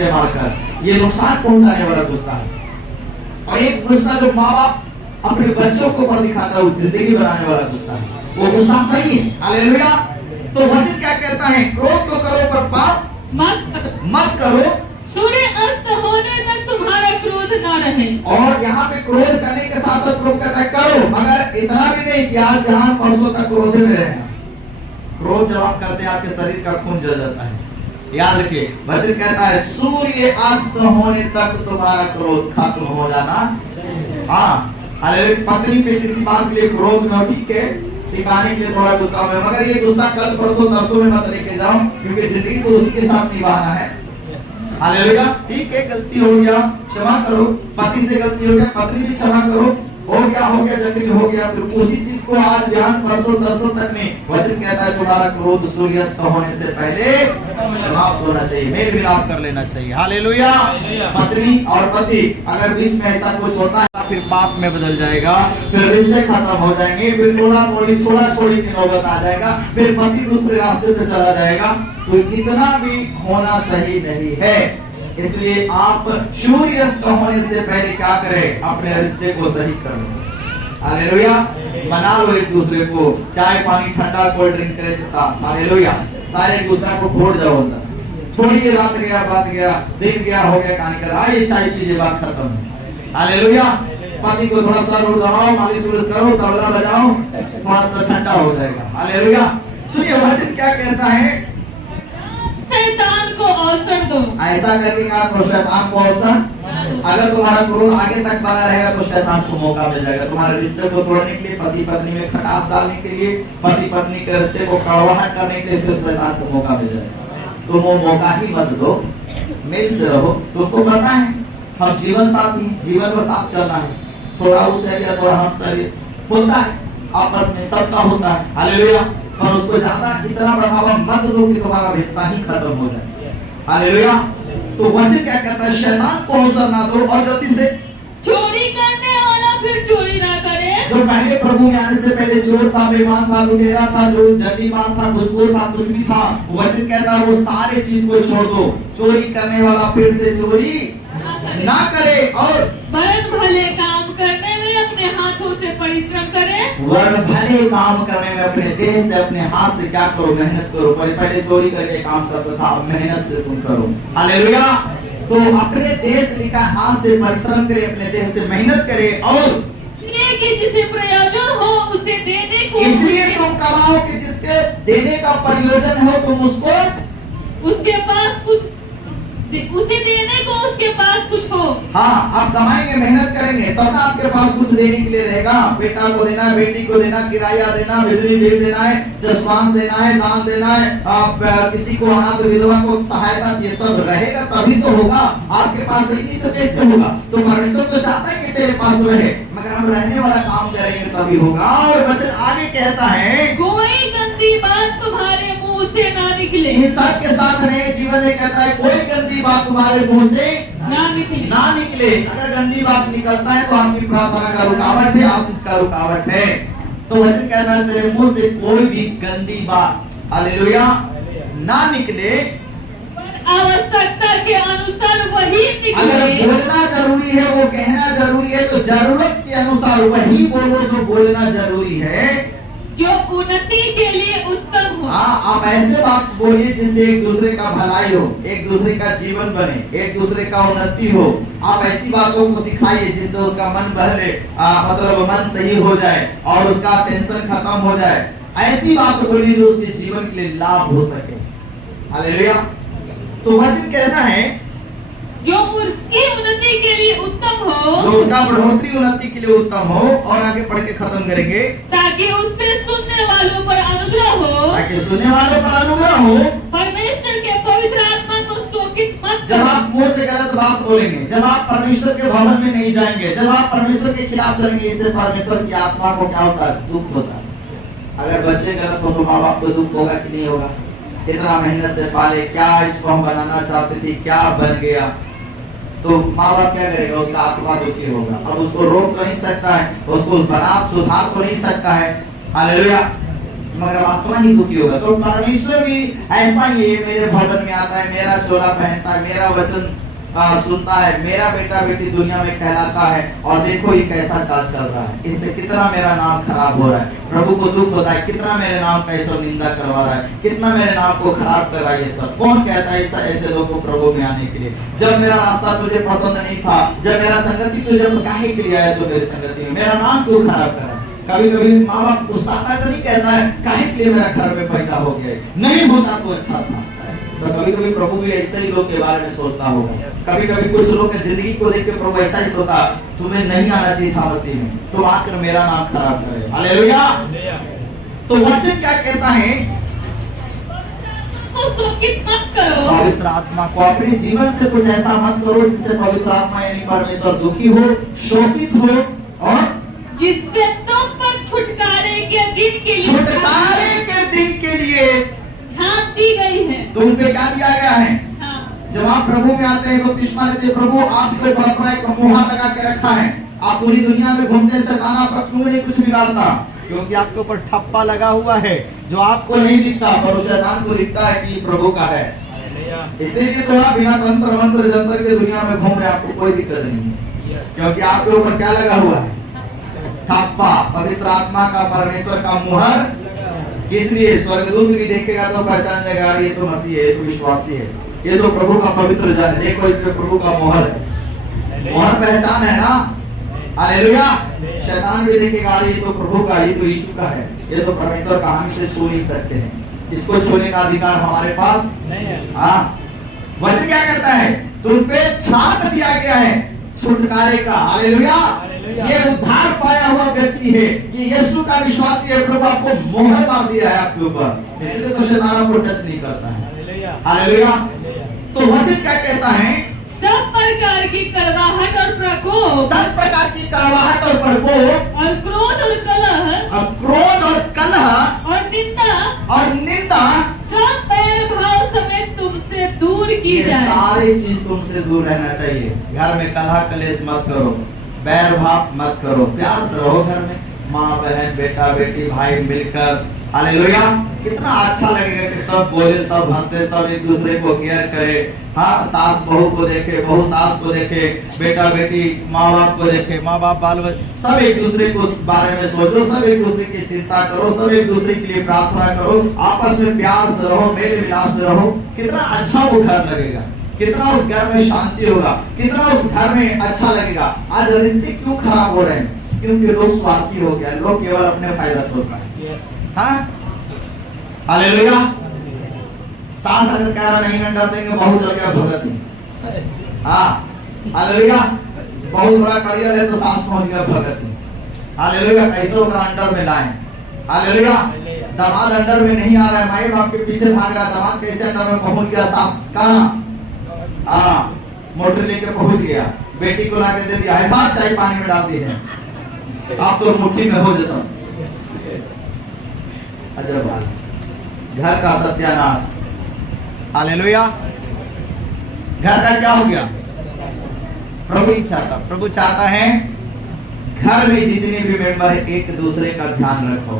है मारकर, ये नुकसान पहुंचाने वाला गुस्सा है। और एक गुस्सा जो माँ बाप अपने बच्चों को ऊपर दिखाता है, वो जिंदगी बनाने वाला गुस्सा है, वो गुस्सा सही है। हालेलुया। तो वचन क्या कहता है? क्रोध तो करो पर पाप मत करो, सूर्य अस्त होने तक तुम्हारा क्रोध ना रहे। और यहाँ पे क्रोध करने के साथ साथ प्रभु कहता है करो, मगर इतना भी नहीं कि आज जहां परसों तक क्रोध में रहना। क्रोध जब आप करते हैं आपके शरीर का खून जल जाता है। याद रखिए, वचन कहता है सूर्य अस्त होने तक तुम्हारा क्रोध खत्म हो जाना। हाँ, हालेलुया। पत्नी पे किसी बात के लिए क्रोध में ठीक है, सिखाने के लिए थोड़ा गुस्सा में, मगर ये गुस्सा कल परसों तरसों में मत लेके जाओ, क्योंकि जिंदगी तो उसी के साथ निभाना है। हालेलुया। ठीक है, गलती हो गया क्षमा करो, पति से गलती हो गया पत्नी भी क्षमा करो, हो गया जखनी हो गया, फिर उसी चीज को आज बयान परसों दसों तक नहीं। वचन कहता है तुम्हारा क्रोध सूर्यास्त होने से पहले समाप्त होना चाहिए, मेल मिलाप कर लेना चाहिए। हालेलुया। पत्नी और पति अगर बीच में ऐसा कुछ होता है फिर पाप में बदल जाएगा, फिर रिश्ते खत्म हो जाएंगे, फिर छोड़ा छोड़ी की नौबत आ जाएगा, फिर पति दूसरे रास्ते पे चला जाएगा। तो इतना भी होना सही नहीं है। इसलिए आप सूर्यास्त होने से पहले क्या करें? अपने रिश्ते को सही कर लो। हालेलुया। मना लो एक दूसरे को, चाय पानी ठंडा कोल्ड ड्रिंक करे के साथ। हालेलुया। सारे गुस्सा को छोड़ जाओ अंदर, छोड़िए। रात गया बात गया, दिन गया हो गया, कहानी कर आइए चाय पीजिए, बात खत्म है। हालेलुया। पति को थोड़ा सा रोड दबाओ, मालिश करो, तबला बजाओ, थोड़ा सा ठंडा हो जाएगा। हालेलुया। सुनिए वचन क्या कहता है? शैतान को अवसर दो। ऐसा करके कहा तो शैतान को अवसर। अगर तुम्हारा क्रोध आगे तक बना रहेगा तो शैतान को मौका मिल जाएगा तुम्हारे रिश्ते को तोड़ने के लिए, पति पत्नी में खटास डालने के लिए, पति पत्नी के रिश्ते को कड़वाहट करने के लिए, फिर शैतान को मौका मिल जाएगा। तुम वो मौका ही मत दो, मिल से रहो। तुमको पता है हम जीवन साथी, जीवन में साथ चलना है, थोड़ा उससे या थोड़ा हमसे होता है, आपस में सबका होता है। हालेलुया। पर उसको ज्यादा इतना बढ़ावा मत दो कि तुम्हारा रिश्ता ही खत्म हो जाए। हालेलुया। तो वचन क्या कहता है? शैतान को अवसर ना दो। और जल्दी से चोरी करने वाला फिर चोरी ना करे। जो पहले प्रभु में आने से पहले चोर था, बेईमान था, लुटेरा था, जो जल्दीमान था, घुसखोर था, कुछ भी था, वचन कहता है वो सारे चीज को छोड़ दो। चोरी करने वाला फिर से चोरी ना करे, और वरन भले काम करने में अपने हाथों से परिश्रम करे। वरन भले काम करने में अपने देह से, अपने हाथ से क्या करो? मेहनत करो। पहले चोरी करके काम चलता था, अब मेहनत से तुम करो। हालेलुया। तो अपने देह से लिखा, हाथ से परिश्रम करे, अपने देह से मेहनत करे, और कि जिसे प्रयोजन हो उसे देने को, इसलिए तुम कमाओ कि जिसके देने का प्रयोजन हो तुम उसको, उसके पास कुछ, उसे देने को उसके पास कुछ हो। हाँ, आप कमाएंगे, मेहनत करेंगे, तब ना आपके पास कुछ देने के लिए रहेगा। बेटा को देना है, बेटी को देना, किराया देना, बिजली बिल देना है, दशमांश देना है, दान देना है, किसी को अनाथ विधवा को सहायता, ये सब रहेगा तभी तो होगा। आपके पास सही नहीं तो कैसे होगा? तो परमेश्वर तो चाहता है कि तेरे पास रहे, मगर हम रहने वाला काम करेंगे तभी होगा। और वचन आगे कहता है कोई गंदी बात तुम्हारे मुंह से ना निकले। इन सब के साथ नए जीवन में कहता है कोई गंदी बात तुम्हारे मुंह से ना निकले। अगर गंदी बात निकलता है तो आपकी प्रार्थना का रुकावट है, आशीष का रुकावट है। तो वचन कहता है तेरे मुंह से कोई भी गंदी बात, हालेलुया, ना निकले, आवश्यकता के अनुसार वही निकले। अगर बोलना जरूरी है, वो कहना जरूरी है, तो जरूरत के अनुसार वही बोलो जो बोलना जरूरी है, जो उन्नति के लिए उत्तम हो। हाँ, आप ऐसे बात बोलिए जिससे एक दूसरे का भलाई हो, एक दूसरे का जीवन बने, एक दूसरे का उन्नति हो। आप ऐसी बातों को सिखाइए जिससे उसका मन बहले, मतलब मन सही हो जाए और उसका टेंशन खत्म हो जाए। ऐसी बात बोलिए जो उसके जीवन के लिए लाभ हो सके। हालेलुया। तो वचन कहता है जो उसकी उन्नति के लिए उत्तम हो, जो उसका बढ़ोतरी उन्नति के लिए उत्तम हो। और आगे पढ़ के खत्म करेंगे, ताकि उससे सुनने वालों पर अनुग्रह हो, ताकि सुनने वालों पर अनुग्रह हो। परमेश्वर के पवित्र आत्मा को शोकित मत जब आप मुंह से गलत बात बोलेंगे, जब आप परमेश्वर के भवन में नहीं जाएंगे, जब आप परमेश्वर के खिलाफ चलेंगे, इससे परमेश्वर की आत्मा को क्या होता है? दुख होता है। अगर बच्चे गलत हो तो माँ बाप को दुख होगा कि नहीं होगा? इतना मेहनत से पाले, क्या इसको हम बनाना चाहते थे, क्या बन गया, तो माँ बाप क्या करेगा? उसका आत्मा दुखी होगा। अब उसको रोक तो नहीं सकता है, उसको बना सुधार तो नहीं सकता है। हालेलुया। मगर आत्मा ही दुखी होगा। तो परमेश्वर भी ऐसा ही है, मेरे भवन में आता है, मेरा चोला पहनता है, मेरा वचन सुनता है, मेरा बेटा बेटी दुनिया में कहलाता है, और देखो ये कैसा चाल चल रहा है, इससे कितना मेरा नाम खराब हो रहा है। प्रभु को दुख होता है, कितना मेरे नाम का ऐसा निंदा करवा रहा है, कितना मेरे नाम को खराब कर रहा है। ये सब कौन कहता है ऐसे लोगों को प्रभु में आने के लिए? जब मेरा रास्ता तुझे पसंद नहीं था, जब मेरा संगति तुझे काहे के लिए आया, तो मेरी संगति में मेरा नाम क्यों खराब कर रहा है? कभी कभी माँ बाप गुस्साता है तो नहीं कहता है काहे के लिए मेरा घर में पैदा हो गया, नहीं होता तो अच्छा था। तो कभी कभी प्रभु भी ऐसे ही लोग के बारे में सोचता होगा। कभी कभी कुछ लोग की जिंदगी को देख के प्रभु ऐसा ही सोचता, तुम्हें नहीं आना चाहिए था मसीह में, तो आकर मेरा नाम खराब करे। हालेलुया। तो वचन क्या कहता है? शोकित मत करो, पवित्र आत्मा को अपने जीवन से कुछ ऐसा मत करो जिससे पवित्र आत्मा यानी परमेश्वर दुखी हो, शोकित हो, और जिससे तुम पर छुटकारे के दिन के लिए झांप दी गई है। तुम पे क्या दिया गया है? हाँ। जब आप प्रभु में आते हैं, बपतिस्मा लेते हैं, प्रभु आपके ऊपर अपना एक मुहर लगा के रखा है। आप पूरी दुनिया में घूमते, शैतान आपका क्यों नहीं कुछ बिगाड़ता? क्योंकि आपके ऊपर ठप्पा लगा हुआ है जो आपको नहीं दिखता, पर शैतान को दिखता है कि प्रभु का है। इसीलिए तो आप बिना तंत्र मंत्र जंत्र के दुनिया में घूम रहे, आपको कोई दिक्कत नहीं, क्योंकि आपके ऊपर क्या लगा हुआ है? ठप्पा, पवित्र आत्मा का, परमेश्वर का मुहर। इसलिए स्वर्गदूत भी देखेगा तो पहचान लेगा, ये तो मसीह है, ये तो विश्वासी है, ये तो प्रभु का पवित्र जन है, देखो इस पे प्रभु का मुहर है। मुहर पहचान है ना? हालेलुया। शैतान भी देखेगा, ये तो प्रभु का, ये तो यीशु का है, ये तो परमेश्वर का, हम इसे छू नहीं सकते हैं, इसको छूने का अधिकार हमारे पास नहीं है। हाँ, वचन क्या कहता है? तुम पे छाप दिया गया है छुटकारे का। हालेलुया। ये उद्धार पाया हुआ व्यक्ति है, ये यीशु का विश्वासी है, प्रभु आपको मोहर मार दिया है आपके ऊपर, इसलिए तो शैतान आपको टच नहीं करता है। हालेलुया। तो वचन क्या कहता है? सब प्रकार की कड़वाहट और प्रकोप, सब प्रकार की कड़वाहट और प्रकोप, और क्रोध और कलह, और निंदा सब बैर भाव समेत तुमसे दूर की ये जाए। सारी चीज तुमसे दूर रहना चाहिए। घर में कलह कलेश मत करो, बैर भाव मत करो, प्यार से रहो घर में, माँ बहन बेटा बेटी भाई मिलकर। हालेलुया। कितना अच्छा लगेगा कि सब बोले, सब हंसे, सब एक दूसरे को केयर करे। हाँ, सास बहू को देखे, बहू सास को देखे, बेटा बेटी माँ बाप को देखे, माँ बाप बाल बच्चे, सब एक दूसरे को बारे में सोचो, सब एक दूसरे की चिंता करो, सब एक दूसरे के लिए प्रार्थना करो, आपस में प्यार से रहो, मेल मिलाप से रहो। कितना अच्छा वो घर लगेगा, कितना उस घर में शांति होगा, कितना उस घर में अच्छा लगेगा। आज रिश्ते क्यों खराब हो रहे हैं? क्योंकि लोग स्वार्थी हो गया, लोग केवल अपने फायदा सोचता है। हाँ, हालेलुया। सास अगर कह रहा नहीं अंडा देंगे, बहू चल गया भगत सिंह। हाँ, हालेलुया। बहुत बड़ा करियर है तो सास पहुंच गया भगत सिंह। हालेलुया। कैसे ओकरा अंडर में लाए? हालेलुया। दामाद अंडर में नहीं आ रहा है, माई बाप के पीछे भाग रहा है, दामाद कैसे अंडर में पहुंच गया? सास कहाँ? हाँ, मोटर लेके पहुंच गया, बेटी को लाके दे दिया, है चाय पानी में डाल दी है, आप तो मुट्ठी में हो जाता। अजब बात, घर का सत्यानाश। हालेलुया। घर का क्या हो गया? प्रभु नहीं चाहता। प्रभु चाहता है घर में जितने भी मेंबर है एक दूसरे का ध्यान रखो।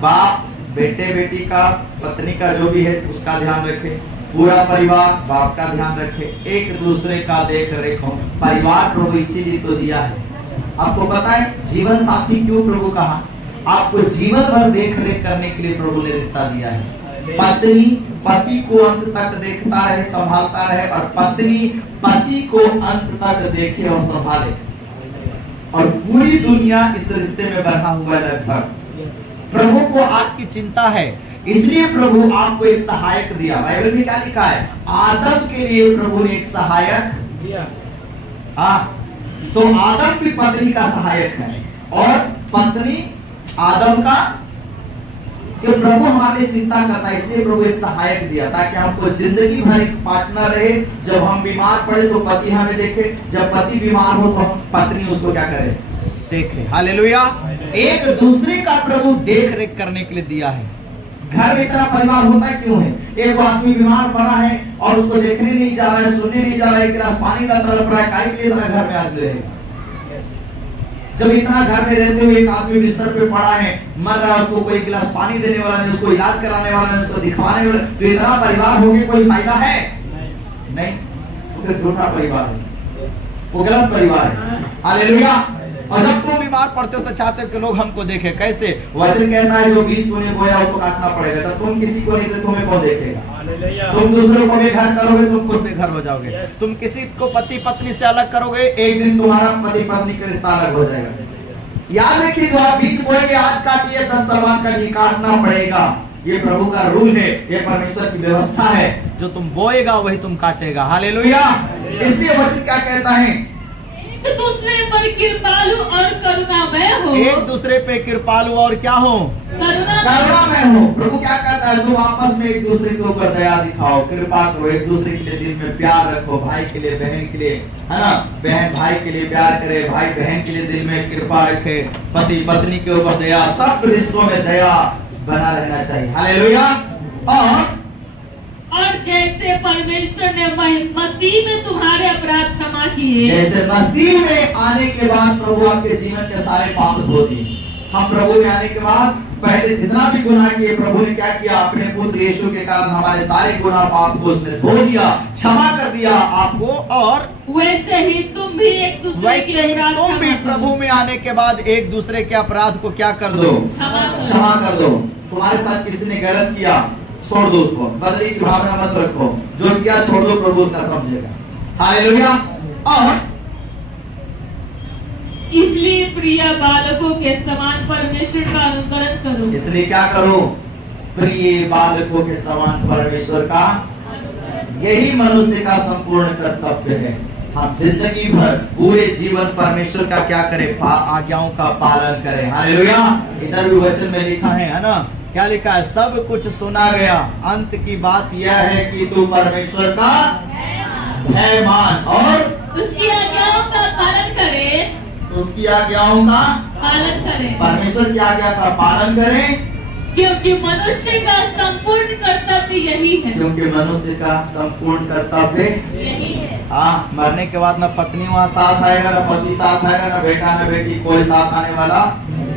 बाप बेटे बेटी का, पत्नी का जो भी है उसका ध्यान रखे, पूरा परिवार बाप का ध्यान रखे, एक दूसरे का देख रेख हो। परिवार प्रभु इसीलिए तो दिया है। आपको पता है जीवन साथी क्यों प्रभु कहा? आपको जीवन भर देख रेख करने के लिए प्रभु ने रिश्ता दिया है। पत्नी पति को अंत तक देखता रहे, संभालता रहे, और पत्नी पति को अंत तक देखे और संभाले। और पूरी दुनिया इस रिश्ते में बंधा हुआ है लगभग। प्रभु को आपकी चिंता है, इसलिए प्रभु आपको एक सहायक दिया। बाइबल में क्या लिखा है? आदम के लिए प्रभु ने एक सहायक दिया। हाँ, तो आदम भी पत्नी का सहायक है और पत्नी आदम का। कि प्रभु हमारे लिए चिंता करता है, इसलिए प्रभु एक सहायक दिया ताकि हमको जिंदगी भर एक पार्टनर रहे। जब हम बीमार पड़े तो पति हमें देखे, जब पति बीमार हो तो पत्नी उसको क्या करे? देखे। हालेलुया। एक दूसरे का प्रभु देख रेख करने के लिए दिया है। घर में इतना परिवार होता क्यों है? एक आदमी बीमार पड़ा है और उसको देखने नहीं जा रहा है, सुनने नहीं जा रहा है, एक गिलास पानी ना तड़प रहा है, काहे के लिए इतना घर में आदमी रहेगा? जब इतना घर में रहते हुए एक आदमी बिस्तर पे पड़ा है, मर रहा है, उसको कोई गिलास पानी देने वाला नहीं, उसको इलाज कराने वाला नहीं, उसको दिखवाने वाला, तो इतना परिवार होके कोई फायदा है? नहीं, तो फिर झूठा परिवार है, वो गलत परिवार है। हालेलुया। और जब तुम बीमार पड़ते हो तो चाहते हो कि लोग हमको देखें। कैसे? वचन कहता है जो बीज तूने बोया वो तो काटना पड़ेगा। जब तुम किसी को नहीं तो तुम्हें कौन देखेगा? तुम दूसरों को बेघर करोगे, तुम खुद बेघर हो जाओगे। तुम किसी को पति पत्नी से अलग करोगे, एक दिन तुम्हारा पति पत्नी का रिश्ता अलग हो जाएगा। याद रखिए, जो आप बीज बोएंगे आज काटिए, 10 साल बाद काटिए, काटना पड़ेगा। ये प्रभु का रूल है, ये परमेश्वर की व्यवस्था है। जो तुम बोएगा वही तुम काटेगा। हालेलुया। इसलिए वचन क्या कहता है? एक दूसरे पर कृपालु और करुणामय हो। एक दूसरे पे कृपालु और क्या हो? करुणामय हो। प्रभु क्या कहता है? तुम आपस में एक दूसरे के ऊपर दया दिखाओ, कृपा करो, एक दूसरे के लिए दिल में प्यार रखो। भाई के लिए, बहन के लिए, है ना, बहन भाई के लिए प्यार करे, भाई बहन के लिए दिल में कृपा रखे, पति पत्नी के ऊपर दया, सब रिश्तों में दया बना रहना चाहिए। हालेलुया। और जैसे परमेश्वर ने मसीह में तुम्हारे अपराध क्षमा किए, जैसे मसीह में आने के बाद प्रभु आपके जीवन के सारे पाप धो दिए। हम प्रभु में आने के बाद पहले जितना भी गुनाह किए, प्रभु ने क्या किया? अपने पुत्र यीशु के कारण हमारे सारे गुनाह पाप को उसने धो दिया, क्षमा कर दिया आपको। और वैसे ही तुम भी एक दूसरे के अपराध तुम भी प्रभु में आने के बाद एक दूसरे के अपराध को क्या कर दो? क्षमा कर दो। तुम्हारे साथ किसी ने गलत किया, छोड़ दो उसको, बदले की भावना मत रखो, जो किया छोड़ दो, प्रभु उसका समझेगा। हालेलुया। और इसलिए प्रिय बालकों के समान परमेश्वर का अनुकरण करो। इसलिए क्या करो? प्रिय बालकों के समान परमेश्वर का, यही मनुष्य का संपूर्ण कर्तव्य है। हम जिंदगी भर पूरे जीवन परमेश्वर का क्या करें? आज्ञाओं का पालन करें। हालेलुया। इधर भी वचन में लिखा है ना, क्या लिखा है? सब कुछ सुना गया, अंत की बात यह है कि तू परमेश्वर का भय मान और उसकी आज्ञाओं का पालन करे। उसकी आज्ञाओं का पालन करे। परमेश्वर की आज्ञा का पालन करें, क्योंकि मनुष्य का संपूर्ण कर्तव्य यही है। क्योंकि मनुष्य का संपूर्ण कर्तव्य यही है। हाँ, मरने के बाद न पत्नी वहाँ साथ आएगा, न पति साथ आएगा, न बेटा न बेटी कोई साथ आने वाला।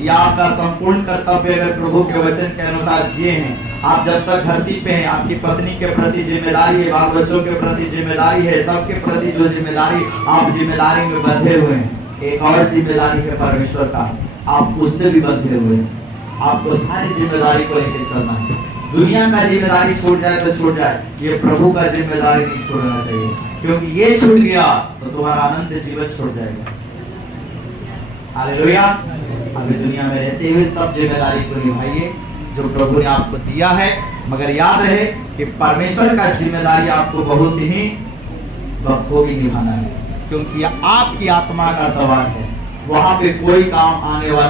यह आपका संपूर्ण कर्तव्य अगर प्रभु के वचन के अनुसार जिए हैं। आप जब तक धरती पे हैं, आपकी पत्नी के प्रति जिम्मेदारी है, बाल बच्चों के प्रति जिम्मेदारी है, सबके प्रति जो जिम्मेदारी, आप जिम्मेदारी में बंधे हुए हैं। एक और जिम्मेदारी है परमेश्वर का, आप उससे भी बंधे हुए हैं। आपको सारी जिम्मेदारी को लेकर चलना है। दुनिया का जिम्मेदारी छूट जाए तो छूट जाए, ये प्रभु का जिम्मेदारी नहीं छोड़ना चाहिए, क्योंकि ये छूट गया तो तुम्हारा अनंत जीवन छूट जाएगा। हालेलुया। अभी दुनिया में रहते हुए सब जिम्मेदारी को निभाइए जो प्रभु ने आपको दिया है, मगर याद रहे कि परमेश्वर का जिम्मेदारी आपको बहुत ही बखूबी निभाना है, क्योंकि आपकी आत्मा का सवाल है। वहां पे कोई काम आने वाला